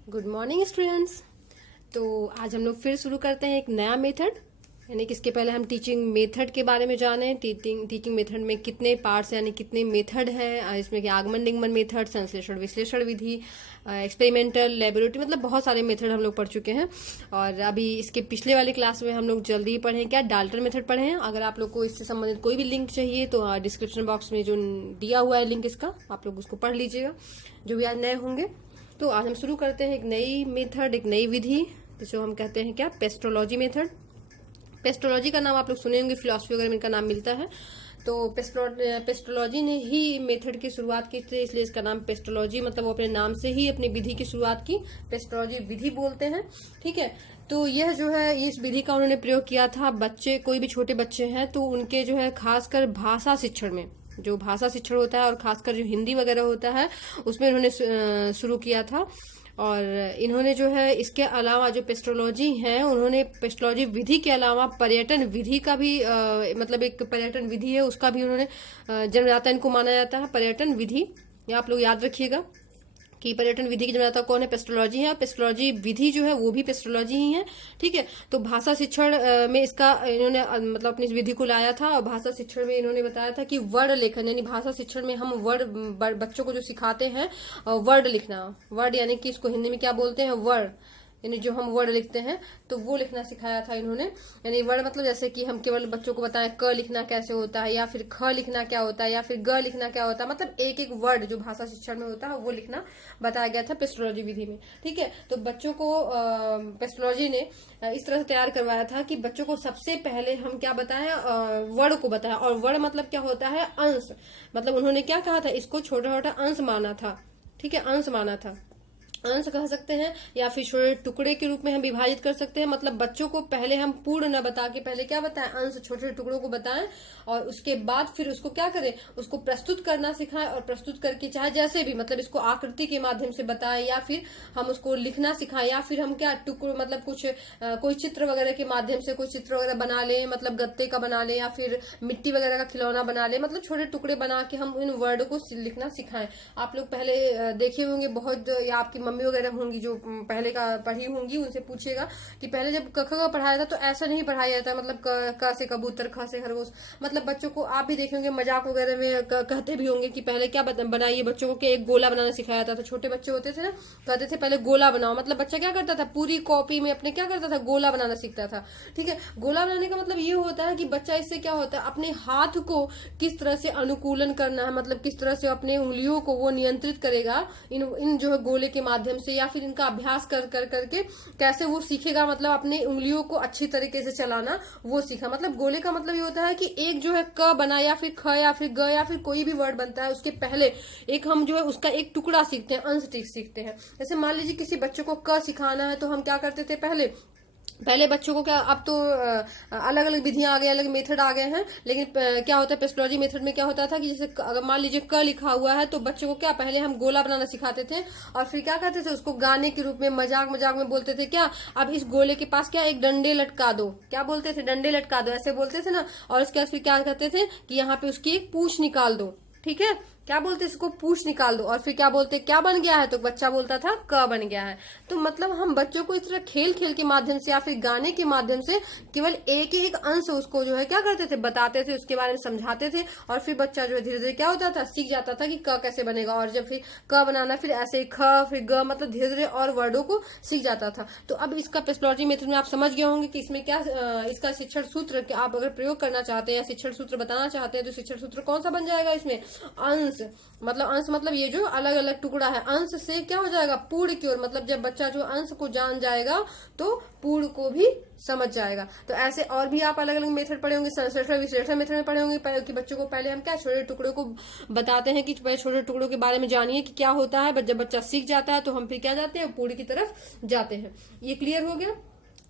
Good morning students. तो आज हम लोग फिर शुरू करते हैं एक नया मेथड, यानी कि इसके पहले हम टीचिंग मेथड के बारे में जाने। टीचिंग मेथड में कितने पार्ट्स यानी कितने मेथड है, इसमें कि आगमन निगमन मेथड, संश्लेषण विश्लेषण विधि, एक्सपेरिमेंटल, लेबोरेटरी, मतलब बहुत सारे मेथड हम लोग पढ़ चुके हैं। और अभी इसके पिछले वाली क्लास में हम लोग जल्दी पढ़े क्या, डाल्टन मेथड पढ़े हैं। अगर आप लोग को इससे संबंधित कोई भी लिंक चाहिए तो डिस्क्रिप्शन बॉक्स में जो दिया हुआ है लिंक इसका, आप लोग उसको पढ़ लीजिएगा जो भी आज नए होंगे। तो आज हम शुरू करते हैं एक नई मेथड, एक नई विधि, जिसको हम कहते हैं क्या, पेस्ट्रोलॉजी मेथड। पेस्ट्रोलॉजी का नाम आप लोग सुने होंगे, फिलॉसफी वगैरह में इनका नाम मिलता है। तो पेस्ट्रोलॉजी ने ही मेथड की शुरुआत की थी, इसलिए इसका नाम पेस्ट्रोलॉजी, मतलब वो अपने नाम से ही अपनी विधि की शुरुआत की, पेस्ट्रोलॉजी विधि बोलते हैं। ठीक है, तो यह जो है इस विधि का उन्होंने प्रयोग किया था बच्चे, कोई भी छोटे बच्चे हैं तो उनके जो है खासकर भाषा शिक्षण में, जो भाषा शिक्षण होता है और खासकर जो हिंदी वगैरह होता है उसमें इन्होंने शुरू किया था। और इन्होंने जो है इसके अलावा जो पेस्ट्रोलॉजी है, उन्होंने पेस्ट्रोलॉजी विधि के अलावा पर्यटन विधि का भी मतलब एक पर्यटन विधि है उसका भी उन्होंने जन्मदाता इनको माना जाता है, पर्यटन विधि। ये आप लोग याद रखिएगा कि पर्यटन विधि की जन्मदाता कौन है, पेस्ट्रोलॉजी है। पेस्ट्रोलॉजी विधि जो है वो भी पेस्ट्रोलॉजी ही है। ठीक है, तो भाषा शिक्षण में इसका इन्होंने मतलब अपनी विधि को लाया था। और भाषा शिक्षण में इन्होंने बताया था कि वर्ड लेखन, यानी भाषा शिक्षण में हम वर्ड बच्चों को जो सिखाते हैं, वर्ड लिखना, वर्ड यानी कि इसको हिंदी में क्या बोलते हैं, वर्ड, यानी जो हम वर्ड लिखते हैं तो वो लिखना सिखाया था इन्होंने। यानी वर्ड मतलब जैसे कि हम केवल बच्चों को बताएं क लिखना कैसे होता है, या फिर ख लिखना क्या होता है, या फिर ग लिखना क्या होता है, मतलब एक एक वर्ड जो भाषा शिक्षण में होता है वो लिखना बताया गया था पेस्ट्रोलॉजी विधि में। ठीक है, तो बच्चों को पेस्ट्रोलॉजी ने इस तरह से तैयार करवाया था कि बच्चों को सबसे पहले हम क्या बताएं, वर्ड को बताया। और वर्ड मतलब क्या होता है, अंश, मतलब उन्होंने क्या कहा था, इसको छोटा छोटा अंश माना था। ठीक है, अंश माना था, अंश कह सकते हैं, या फिर छोटे टुकड़े के रूप में हम विभाजित कर सकते हैं। मतलब बच्चों को पहले हम पूर्ण न बता के पहले क्या बताएं, अंश, छोटे छोटे टुकड़ों को बताएं, और उसके बाद फिर उसको क्या करें, उसको प्रस्तुत करना सिखाएं। और प्रस्तुत करके चाहे जैसे भी, मतलब इसको आकृति के माध्यम से बताएं, या फिर हम उसको लिखना सिखाएं, या फिर हम क्या टुकड़ों मतलब कुछ कोई चित्र वगैरह के माध्यम से कोई चित्र वगैरह बना ले, मतलब गत्ते का बना ले, या फिर मिट्टी वगैरह का खिलौना बना ले, मतलब छोटे टुकड़े बना के हम इन वर्ड को लिखना सिखाएं। आप लोग पहले देखे होंगे बहुत, या आपकी मम्मी वगैरह होंगी जो पहले का पढ़ी होंगी, उनसे पूछिएगा कि पहले जब क ख का पढ़ाया था तो ऐसा नहीं पढ़ाया जाता, मतलब क से कबूतर, ख से खरगोश। मतलब बच्चों को आप भी देखे होंगे मजाक वगैरह में कहते भी होंगे कि पहले क्या बनाइए बच्चों को, कि एक गोला बनाना सिखाया था। तो छोटे बच्चे होते थे ना, कहते थे पहले गोला बनाओ, मतलब बच्चा क्या करता था, पूरी कॉपी में अपने क्या करता था, गोला बनाना सीखता था। ठीक है, गोला बनाने का मतलब ये होता है कि बच्चा इससे क्या होता है, अपने हाथ को किस तरह से अनुकूलन करना है, मतलब किस तरह से अपने उंगलियों को वो नियंत्रित करेगा इन जो है गोले के माध्यम से, या फिर इनका अभ्यास कर करके कैसे वो सीखेगा, मतलब अपने उंगलियों को अच्छी तरीके से चलाना वो सीखा। मतलब गोले का मतलब ये होता है कि एक जो है क बना, या फिर ख, या फिर ग, या फिर कोई भी वर्ड बनता है उसके पहले एक हम जो है उसका एक टुकड़ा सीखते हैं, अंश सीखते हैं। जैसे मान लीजिए किसी बच्चे को क सिखाना है तो हम क्या करते थे, पहले बच्चों को क्या, अब तो अलग अलग विधियां आ गई, अलग मेथड आ गए हैं, लेकिन क्या होता है पेस्ट्रोलॉजी मेथड में क्या होता था कि जैसे अगर मान लीजिए क लिखा हुआ है तो बच्चों को क्या, पहले हम गोला बनाना सिखाते थे, और फिर क्या करते थे, उसको गाने के रूप में मजाक मजाक में बोलते थे क्या, अब इस गोले के पास क्या एक डंडे लटका दो, क्या बोलते थे, डंडे लटका दो, ऐसे बोलते थे ना। और उसके बाद फिर क्या करते थे कि यहाँ पे उसकी एक पूंछ निकाल दो। ठीक है, क्या बोलते, इसको पूंछ निकाल दो, और फिर क्या बोलते, क्या बन गया है, तो बच्चा बोलता था क बन गया है। तो मतलब हम बच्चों को इस तरह खेल खेल के माध्यम से या फिर गाने के माध्यम से केवल एक एक अंश उसको जो है क्या करते थे, बताते थे, उसके बारे में समझाते थे, और फिर बच्चा जो है धीरे धीरे क्या होता था, सीख जाता था कि क कैसे बनेगा। और जब फिर क बनाना, फिर ऐसे ख, फिर ग, मतलब धीरे धीरे और वर्डों को सीख जाता था। तो अब इसका पेस्ट्रोलॉजी मेथड में आप समझ गए होंगे कि इसमें क्या इसका शिक्षण सूत्र आप अगर प्रयोग करना चाहते हैं या शिक्षण सूत्र बताना चाहते हैं तो शिक्षण सूत्र कौन सा बन जाएगा इसमें, अंश, मतलब अंश मतलब ये जो अलग अलग टुकड़ा है, अंश से क्या हो जाएगा, पूर्ण की ओर। मतलब जब बच्चा जो अंश को जान जाएगा तो पूर्ण को भी समझ जाएगा। तो ऐसे और भी आप अलग अलग मेथड पढ़े होंगे, संश्लेषण विश्लेषण मेथड में पढ़े होंगे कि बच्चों को पहले हम क्या छोटे टुकड़ों को बताते हैं कि पहले छोटे टुकड़ों के बारे में जानिए कि क्या होता है। जब बच्चा सीख जाता है तो हम फिर क्या जाते हैं, पूर्ण की तरफ जाते हैं। ये क्लियर हो गया।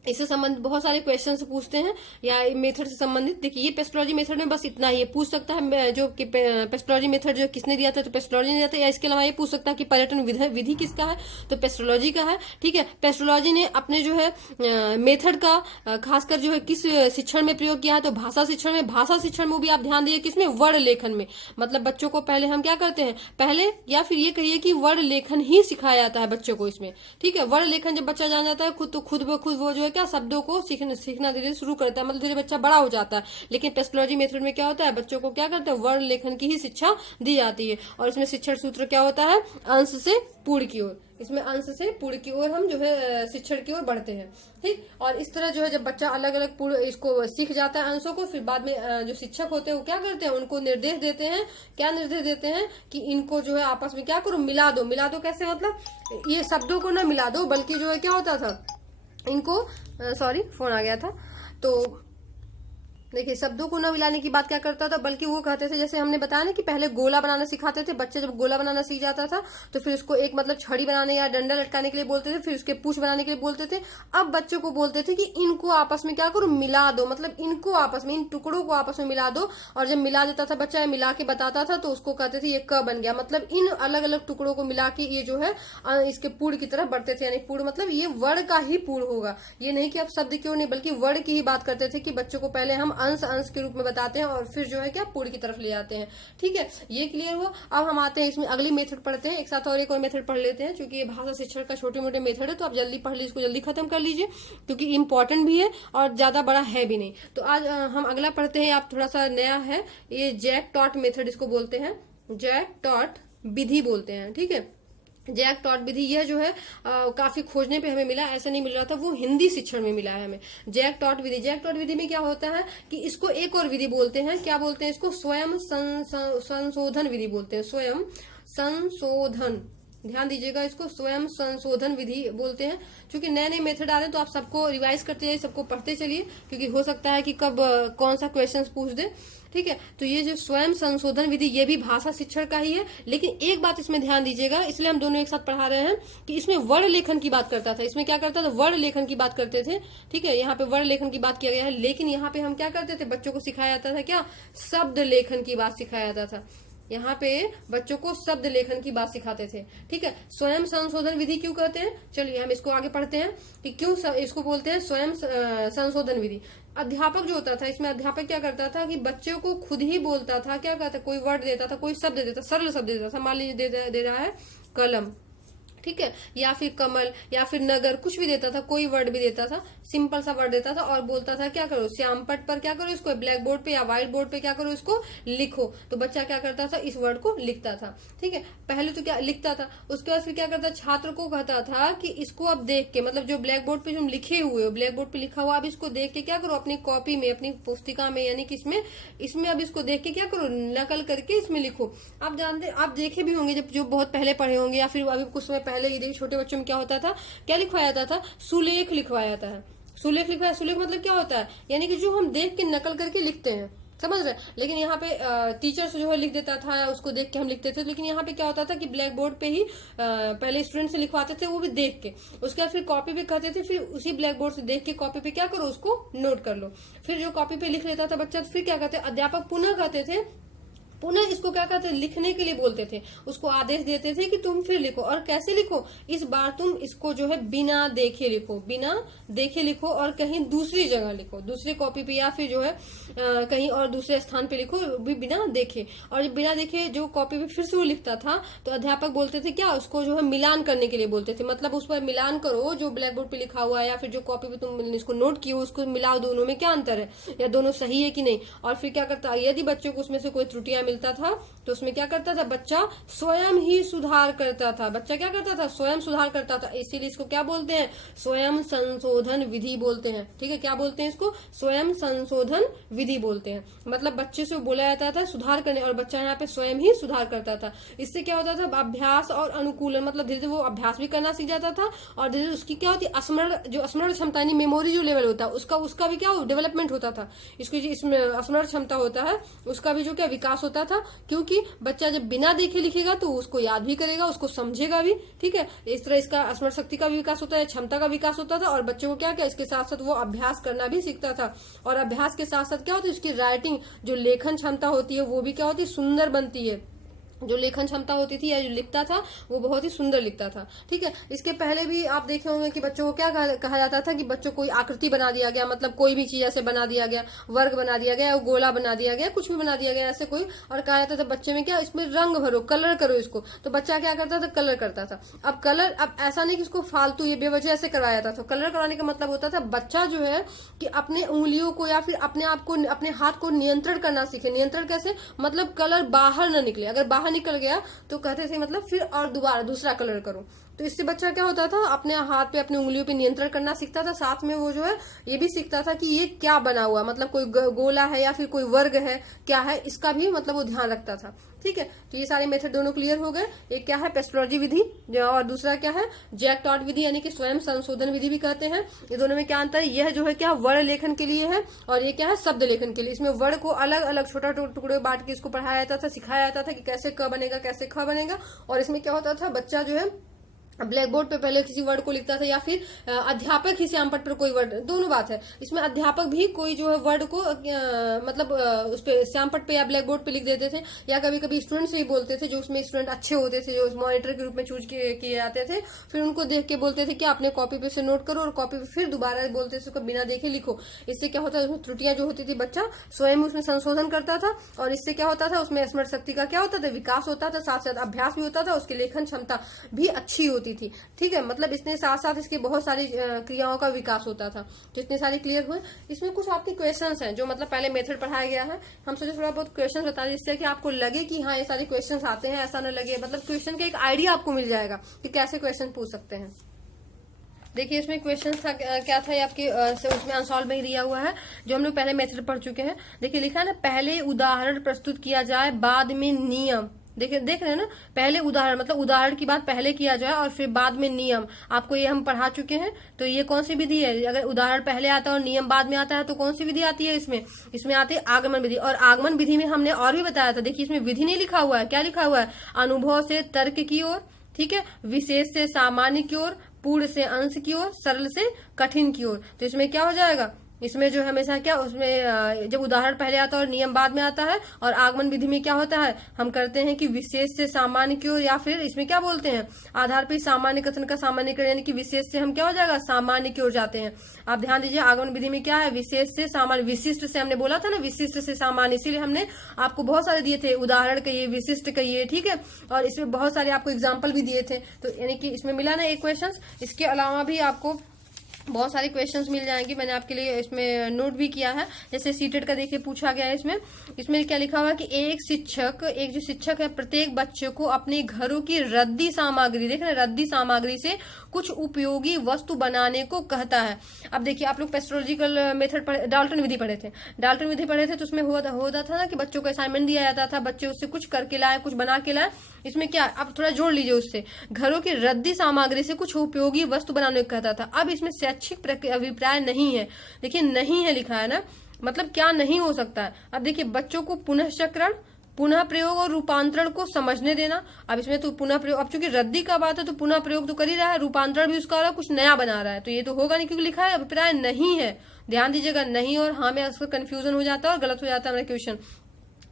इससे संबंधित बहुत सारे क्वेश्चन पूछते हैं या मेथड से संबंधित। देखिए ये पेस्टोलॉजी मेथड में बस इतना ही है, पूछ सकता है जो कि पेस्टोलॉजी मेथड जो किसने दिया था, तो पेस्टोलॉजी ने दिया था। या इसके अलावा ये पूछ सकता है कि पर्यटन विधि किसका है, तो पेस्टोलॉजी का है। ठीक है, पेस्टोलॉजी ने अपने जो है मेथड का खासकर जो है किस शिक्षण में प्रयोग किया है, तो भाषा शिक्षण में। भाषा शिक्षण में भी आप ध्यान दिए किसमें, वर्ण लेखन में। मतलब बच्चों को पहले हम क्या करते हैं, पहले या फिर ये कहिए कि वर्ण लेखन ही सिखाया जाता है बच्चों को इसमें। ठीक है, वर्ण लेखन जब बच्चा जान जाता है खुद, तो खुद ब खुद वो जो है क्या शब्दों को सीखना धीरे शुरू करता है, मतलब धीरे बच्चा बड़ा हो जाता है। लेकिन पेस्टोलॉजी मेथड में क्या होता है, बच्चों को क्या करते हैं, वर्ण लेखन की ही शिक्षा दी जाती है। और इसमें शिक्षण सूत्र क्या होता है, अंश से पूर्ण की ओर। इसमें अंश से पूर्ण की ओर हम जो है शिक्षण की ओर बढ़ते हैं। ठीक, और इस तरह जो है जब बच्चा अलग अलग पूर्ण इसको सीख जाता है अंशों को, फिर बाद में जो शिक्षक होते हैं वो क्या करते हैं, उनको निर्देश देते हैं। क्या निर्देश देते हैं कि इनको जो है आपस में क्या करो, मिला दो। मिला दो कैसे, मतलब ये शब्दों को ना मिला दो, बल्कि जो है क्या होता था, इनको सॉरी फोन आ गया था। तो देखिए शब्दों को न मिलाने की बात क्या करता था, बल्कि वो कहते थे, जैसे हमने बताया ना कि पहले गोला बनाना सिखाते थे बच्चे। जब गोला बनाना सीख जाता था तो फिर उसको एक मतलब छड़ी बनाने या डंडा लटकाने के लिए बोलते थे, फिर उसके पूछ बनाने के लिए बोलते थे। अब बच्चों को बोलते थे कि इनको आपस में क्या करो, मिला दो, मतलब इनको आपस में, इन टुकड़ों को आपस में मिला दो। और जब मिला देता था बच्चा, मिला के बताता था, तो उसको कहते थे ये क बन गया। मतलब इन अलग अलग टुकड़ों को मिला के ये जो है इसके पूर्ण की तरफ बढ़ते थे। यानी पूर्ण मतलब ये वर्ण का ही पूर्ण होगा, ये नहीं कि अब शब्द क्यों नहीं, बल्कि वर्ण की ही बात करते थे कि बच्चों को पहले हम अंश अंश के रूप में बताते हैं और फिर जो है क्या पूर्ण की तरफ ले आते हैं। ठीक है, ये क्लियर हुआ। अब हम आते हैं इसमें अगली मेथड पढ़ते हैं एक साथ, और एक और मेथड पढ़ लेते हैं, क्योंकि ये भाषा शिक्षण का छोटे मोटे मेथड है, तो आप जल्दी पढ़ लीजिए, इसको जल्दी खत्म कर लीजिए, क्योंकि इंपॉर्टेंट भी है और ज्यादा बड़ा है भी नहीं। तो आज हम अगला पढ़ते हैं, आप थोड़ा सा नया है, ये जैक टॉट मेथड इसको बोलते हैं, जैक टॉट विधि बोलते हैं। ठीक है, जैक टॉट विधि, यह जो है काफी खोजने पे हमें मिला, ऐसा नहीं मिल रहा था, वो हिंदी शिक्षण में मिला है हमें। जैक टॉट विधि, जैक टॉट विधि में क्या होता है कि इसको एक और विधि बोलते हैं, क्या बोलते हैं इसको, स्वयं संशोधन विधि बोलते हैं। स्वयं संशोधन, ध्यान दीजिएगा, इसको स्वयं संशोधन विधि बोलते हैं। क्योंकि नए नए मेथड आ रहे हैं तो आप सबको रिवाइज करते जाइए, सबको पढ़ते चलिए, क्योंकि हो सकता है कि कब कौन सा क्वेश्चन पूछ दे। ठीक है, तो ये जो स्वयं संशोधन विधि, ये भी भाषा शिक्षण का ही है। लेकिन एक बात इसमें ध्यान दीजिएगा, इसलिए हम दोनों एक साथ पढ़ा रहे हैं, कि इसमें वर्ण लेखन की बात करता था। इसमें क्या करता था, वर्ण लेखन की बात करते थे। ठीक है, यहाँ पे वर्ण लेखन की बात किया गया है, लेकिन यहाँ पे हम क्या करते थे, बच्चों को सिखाया जाता था क्या, शब्द लेखन की बात सिखाया जाता था। यहाँ पे बच्चों को शब्द लेखन की बात सिखाते थे। ठीक है, स्वयं संशोधन विधि क्यों कहते हैं, चलिए हम इसको आगे पढ़ते हैं कि क्यों इसको बोलते हैं स्वयं संशोधन विधि। अध्यापक जो होता था, इसमें अध्यापक क्या करता था कि बच्चों को खुद ही बोलता था, क्या कहता, कोई वर्ड देता था, कोई शब्द देता, सरल शब्द देता था। मान लीजिए दे रहा है कलम, ठीक है, या फिर कमल, या फिर नगर, कुछ भी देता था, कोई वर्ड भी देता था, सिंपल सा वर्ड देता था, और बोलता था क्या करो, श्याम पट पर क्या करो इसको, ब्लैक बोर्ड पे या व्हाइट बोर्ड पे क्या करो इसको लिखो। तो बच्चा क्या करता था, इस वर्ड को लिखता था। ठीक है, पहले तो क्या लिखता था, उसके बाद फिर क्या करता, छात्र को कहता था कि इसको अब देख के, मतलब जो ब्लैक बोर्ड पे जो लिखे हुए हो, ब्लैक बोर्ड पे लिखा हुआ, अब इसको देख के क्या करो, अपनी कॉपी में, अपनी पुस्तिका में, यानी कि इसमें अब इसको देख के क्या करो, नकल करके इसमें लिखो। आप जानते, आप देखे भी होंगे, जब जो बहुत पहले पढ़े होंगे, या फिर अभी कुछ समय पहले ही देखिए छोटे बच्चों में क्या होता था, क्या लिखवाया जाता था, सुलेख लिखवाया जाता है। सुलेख लिखवाया, सुलेख मतलब क्या होता है, यानी कि जो हम देख के नकल करके लिखते हैं, समझ रहे। लेकिन यहाँ पे टीचर्स जो है लिख देता था, उसको देख के हम लिखते थे। लेकिन यहाँ पे क्या होता था कि ब्लैक बोर्ड पे ही पहले स्टूडेंट से लिखवाते थे, वो भी देख के, उसके बाद फिर कॉपी पे कहते थे, फिर उसी ब्लैक बोर्ड से देख के कॉपी पे क्या करो, उसको नोट कर लो। फिर जो कॉपी पे लिख लेता था बच्चा, फिर क्या कहते, अध्यापक पुनः कहते थे, पुनः इसको क्या कहते, लिखने के लिए बोलते थे, उसको आदेश देते थे कि तुम फिर लिखो। और कैसे लिखो, इस बार तुम इसको जो है बिना देखे लिखो, बिना देखे लिखो, और कहीं दूसरी जगह लिखो, दूसरी कॉपी पे, या फिर जो है कहीं और दूसरे स्थान पे लिखो, भी बिना देखे। और जब बिना देखे जो कॉपी पे फिर से वो लिखता था, तो अध्यापक बोलते थे क्या, उसको जो है मिलान करने के लिए बोलते थे, मतलब उस पर मिलान करो, जो ब्लैक बोर्ड पे लिखा हुआ है या फिर जो कॉपी पे तुम इसको नोट किए उसको मिलाओ, दोनों में क्या अंतर है, या दोनों सही है कि नहीं। और फिर क्या करता, यदि बच्चों को उसमें से कोई त्रुटियां मिलता था, तो उसमें क्या करता था, बच्चा स्वयं ही सुधार करता था। बच्चा क्या करता था, स्वयं सुधार करता था। इसीलिए इसको क्या बोलते हैं, स्वयं संशोधन विधि बोलते हैं। ठीक है, क्या बोलते हैं इसको, स्वयं संशोधन विधि बोलते हैं। मतलब बच्चे से बोला जाता था सुधार करने, और बच्चा यहाँ पे स्वयं ही सुधार करता था। इससे क्या होता था, अभ्यास और अनुकूलन, मतलब धीरे धीरे वो अभ्यास भी करना सीख जाता था, और धीरे धीरे उसकी क्या होती है, स्मरण क्षमता, यानी मेमोरी जो लेवल होता है उसका भी क्या डेवलपमेंट होता था। इसकी इसमें स्मरण क्षमता होता है, उसका भी जो क्या विकास होता लगता था, क्योंकि बच्चा जब बिना देखे लिखेगा तो उसको याद भी करेगा, उसको समझेगा भी, ठीक है। इस तरह इसका स्मरण शक्ति का भी विकास होता है, क्षमता का विकास होता था, और बच्चों को क्या क्या इसके साथ साथ वो अभ्यास करना भी सीखता था। और अभ्यास के साथ साथ क्या होता है, उसकी राइटिंग जो लेखन क्षमता होती है वो भी क्या होती है, सुंदर बनती है। जो लेखन क्षमता होती थी या जो लिखता था वो बहुत ही सुंदर लिखता था, ठीक है। इसके पहले भी आप देखे होंगे कि बच्चों को क्या कहा जाता था कि बच्चों को कोई आकृति बना दिया गया, मतलब कोई भी चीज ऐसे बना दिया गया, वर्ग बना दिया गया, गोला बना दिया गया, कुछ भी बना दिया गया ऐसे कोई, और कहा जाता था बच्चे में क्या इसमें रंग भरो, कलर करो इसको। तो बच्चा क्या करता था, कलर करता था। अब कलर, अब ऐसा नहीं कि इसको फालतू ये बेवजह ऐसे करवाया जाता था। कलर कराने का मतलब होता था बच्चा जो है कि अपने उंगलियों को या फिर अपने आप को, अपने हाथ को नियंत्रण करना सीखे। नियंत्रण कैसे, मतलब कलर बाहर न निकले, अगर बाहर निकल गया तो कहते थे मतलब फिर और दोबारा दूसरा कलर करो। तो इससे बच्चा क्या होता था, अपने हाथ पे, अपनी उंगलियों पे नियंत्रण करना सीखता था। साथ में वो जो है ये भी सीखता था कि ये क्या बना हुआ, मतलब कोई गोला है या फिर कोई वर्ग है, क्या है, इसका भी मतलब वो ध्यान रखता था, ठीक है। तो ये सारे मेथड दोनों क्लियर हो गए। एक क्या है, पेस्टोलॉजी विधि, और दूसरा क्या है, जैक टॉड विधि, यानी कि स्वयं संशोधन विधि भी कहते हैं। ये दोनों में क्या अंतर है, यह जो है क्या वर्ण लेखन के लिए है, और ये क्या है, शब्द लेखन के लिए। इसमें वर्ण को अलग अलग छोटा टुकड़े बांट के इसको पढ़ाया जाता था, सिखाया जाता था कि कैसे क बनेगा, कैसे ख बनेगा। और इसमें क्या होता था, बच्चा जो है ब्लैक बोर्ड पे पहले किसी वर्ड को लिखता था, या फिर अध्यापक ही श्यामपट्ट पर कोई वर्ड, दोनों बात है। इसमें अध्यापक भी कोई जो है वर्ड को मतलब उस पे श्यामपट्ट पे या ब्लैक बोर्ड पे लिख देते थे, या कभी कभी स्टूडेंट्स भी बोलते थे, जो उसमें स्टूडेंट अच्छे होते थे, जो मॉनिटर के रूप में चूज किए जाते थे, फिर उनको देख के बोलते थे कि अपने कॉपी पे से नोट करो, और कॉपी पे फिर दोबारा बोलते थे उसको बिना देखे लिखो। इससे क्या होता है, उसमें त्रुटियां जो होती थी बच्चा स्वयं उसमें संशोधन करता था, और इससे क्या होता था, उसमें स्मरण शक्ति का क्या होता था, विकास होता था, साथ साथ अभ्यास भी होता था, उसकी लेखन क्षमता भी अच्छी होती थी, ठीक है। मतलब इसने साथ साथ इसके बहुत सारी क्रियाओं का विकास होता था। तो इतने सारे क्लियर हुए। इसमें कुछ आपके क्वेश्चंस हैं, जो मतलब पहले मेथड पढ़ाया गया है, हम सोचे थोड़ा बहुत क्वेश्चन बता दें, जिससे कि आपको लगे कि हाँ ये सारे क्वेश्चंस आते हैं, ऐसा न लगे, मतलब क्वेश्चन का एक आइडिया आपको मिल जाएगा कि कैसे क्वेश्चन पूछ सकते हैं। देखिए इसमें क्वेश्चन था क्या था, आपके उसमें अनसॉल्व में ही दिया हुआ है, जो हम लोग पहले मेथड पढ़ चुके हैं। देखिए लिखा है ना, पहले उदाहरण प्रस्तुत किया जाए, बाद में नियम। देखिए देख रहे हैं ना, पहले उदाहरण, मतलब उदाहरण की बात पहले किया जाए और फिर बाद में नियम। आपको ये हम पढ़ा चुके हैं। तो ये कौन सी विधि है, अगर उदाहरण पहले आता है और नियम बाद में आता है तो कौन सी विधि आती है इसमें आती है आगमन विधि। और आगमन विधि में हमने और भी बताया था, देखिए इसमें विधि नहीं लिखा हुआ है, क्या लिखा हुआ है, अनुभव से तर्क की ओर, ठीक है, विशेष से सामान्य की ओर, पूर्ण से अंश की ओर, सरल से कठिन की ओर। तो इसमें क्या हो जाएगा, इसमें जो हमेशा क्या, उसमें जब उदाहरण पहले आता है और नियम बाद में आता है, और आगमन विधि में क्या होता है, हम करते हैं कि विशेष से सामान्य की ओर, या फिर इसमें क्या बोलते हैं, आधार पर सामान्य कथन का सामान्यकरण, यानी कि विशेष से हम क्या हो जाएगा, सामान्य की ओर जाते हैं। आप ध्यान दीजिए, आगमन विधि में क्या है, विशेष से सामान्य, विशिष्ट से हमने बोला था ना, विशिष्ट से सामान्य, इसीलिए हमने आपको बहुत सारे दिए थे, उदाहरण कहिए, विशिष्ट कहिए, ठीक है। और इसमें बहुत सारे आपको एग्जाम्पल भी दिए थे। तो यानी कि इसमें मिला ना एक क्वेश्चन। इसके अलावा भी आपको बहुत सारे क्वेश्चंस मिल जाएंगे, मैंने आपके लिए इसमें नोट भी किया है। जैसे सीटेड का देखिए पूछा गया है, इसमें क्या लिखा हुआ है कि एक जो शिक्षक है प्रत्येक बच्चे को अपने घरों की रद्दी सामग्री, देख रहे हैं, रद्दी सामग्री से कुछ उपयोगी वस्तु बनाने को कहता है। अब देखिए आप लोग पेस्ट्रोलॉजिकल मेथड पढ़े, डाल्टन विधि पढ़े थे, तो उसमें होता था ना कि बच्चों को असाइनमेंट दिया जाता था, बच्चे उससे कुछ करके लाए, कुछ बना के लाए। इसमें क्या, अब थोड़ा जोड़ लीजिए उससे, घरों की रद्दी सामग्री से कुछ उपयोगी वस्तु बनाने को कहता था। अब इसमें शैक्षिक अभिप्राय नहीं है, देखिए नहीं है लिखा है ना, मतलब क्या नहीं हो सकता है। अब देखिए बच्चों को पुनःचक्रण, पुनः प्रयोग और रूपांतरण को समझने देना। अब इसमें तो पुनः प्रयोग, अब चूंकि रद्दी का बात है तो पुनः प्रयोग तो कर ही रहा है, रूपांतरण भी उसका हो रहा है, कुछ नया बना रहा है, तो ये तो होगा नहीं, क्योंकि लिखा है अभिप्राय नहीं है। ध्यान दीजिएगा, नहीं और हाँ में अक्सर कंफ्यूजन हो जाता है और गलत हो जाता है हमारा क्वेश्चन।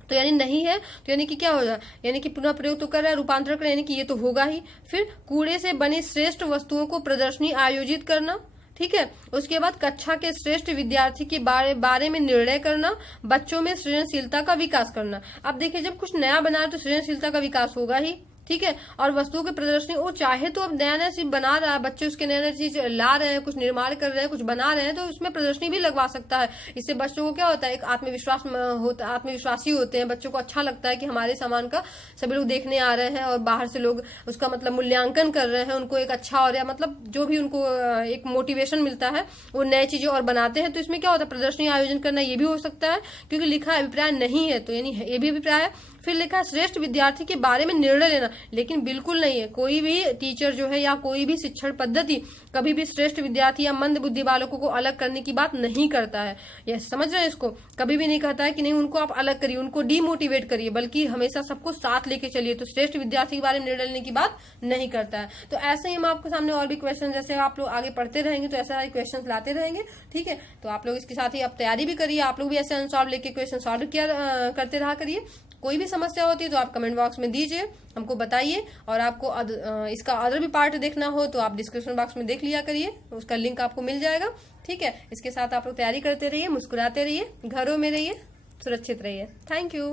तो यानी नहीं है, तो यानी कि क्या हो जाए, यानी कि पुनः प्रयोग तो कर रहा है, रूपांतरण कर, यानी कि ये तो होगा ही। फिर कूड़े से बनी श्रेष्ठ वस्तुओं को प्रदर्शनी आयोजित करना, ठीक है। उसके बाद कक्षा के श्रेष्ठ विद्यार्थी के बारे में निर्णय करना, बच्चों में सृजनशीलता का विकास करना। अब देखिए जब कुछ नया बना है तो सृजनशीलता का विकास होगा ही, ठीक है। और वस्तुओं की प्रदर्शनी, वो चाहे तो अब नया नया चीज बना रहा है, बच्चे उसके नया नया चीज ला रहे हैं, कुछ निर्माण कर रहे हैं, कुछ बना रहे हैं, तो उसमें प्रदर्शनी भी लगवा सकता है। इससे बच्चों को क्या होता है, एक आत्मविश्वास होता है, आत्मविश्वासी होते हैं, बच्चों को अच्छा लगता है कि हमारे सामान का सभी लोग देखने आ रहे हैं और बाहर से लोग उसका मतलब मूल्यांकन कर रहे हैं, उनको एक अच्छा और या मतलब जो भी उनको एक मोटिवेशन मिलता है, वो नई चीजें और बनाते हैं। तो इसमें क्या होता है, प्रदर्शनी आयोजन करना, ये भी हो सकता है, क्योंकि लिखा अभिप्राय नहीं है, तो यानी ये भी अभिप्राय है। फिर लिखा है श्रेष्ठ विद्यार्थी के बारे में निर्णय लेना, लेकिन बिल्कुल नहीं है। कोई भी टीचर जो है या कोई भी शिक्षण पद्धति कभी भी श्रेष्ठ विद्यार्थी या मंद बुद्धि बालकों को अलग करने की बात नहीं करता है। यह समझ रहे हैं इसको? कभी भी नहीं कहता है कि नहीं उनको आप अलग करिए, उनको डीमोटिवेट करिए, बल्कि हमेशा सबको साथ लेके चलिए। तो श्रेष्ठ विद्यार्थी के बारे में निर्णय लेने की बात नहीं करता है। तो ऐसे ही हम आपके सामने और भी क्वेश्चन, जैसे आप लोग आगे पढ़ते रहेंगे तो ऐसे सारे क्वेश्चन लाते रहेंगे, ठीक है। तो आप लोग इसके साथ ही आप तैयारी भी करिए, आप लोग भी ऐसे अनसॉल्व लेके क्वेश्चन सॉल्व किया करते रहा करिए। कोई भी समस्या होती है तो आप कमेंट बॉक्स में दीजिए, हमको बताइए। और आपको इसका अदर भी पार्ट देखना हो तो आप डिस्क्रिप्शन बॉक्स में देख लिया करिए, उसका लिंक आपको मिल जाएगा, ठीक है। इसके साथ आप लोग तैयारी करते रहिए, मुस्कुराते रहिए, घरों में रहिए, सुरक्षित रहिए। Thank you.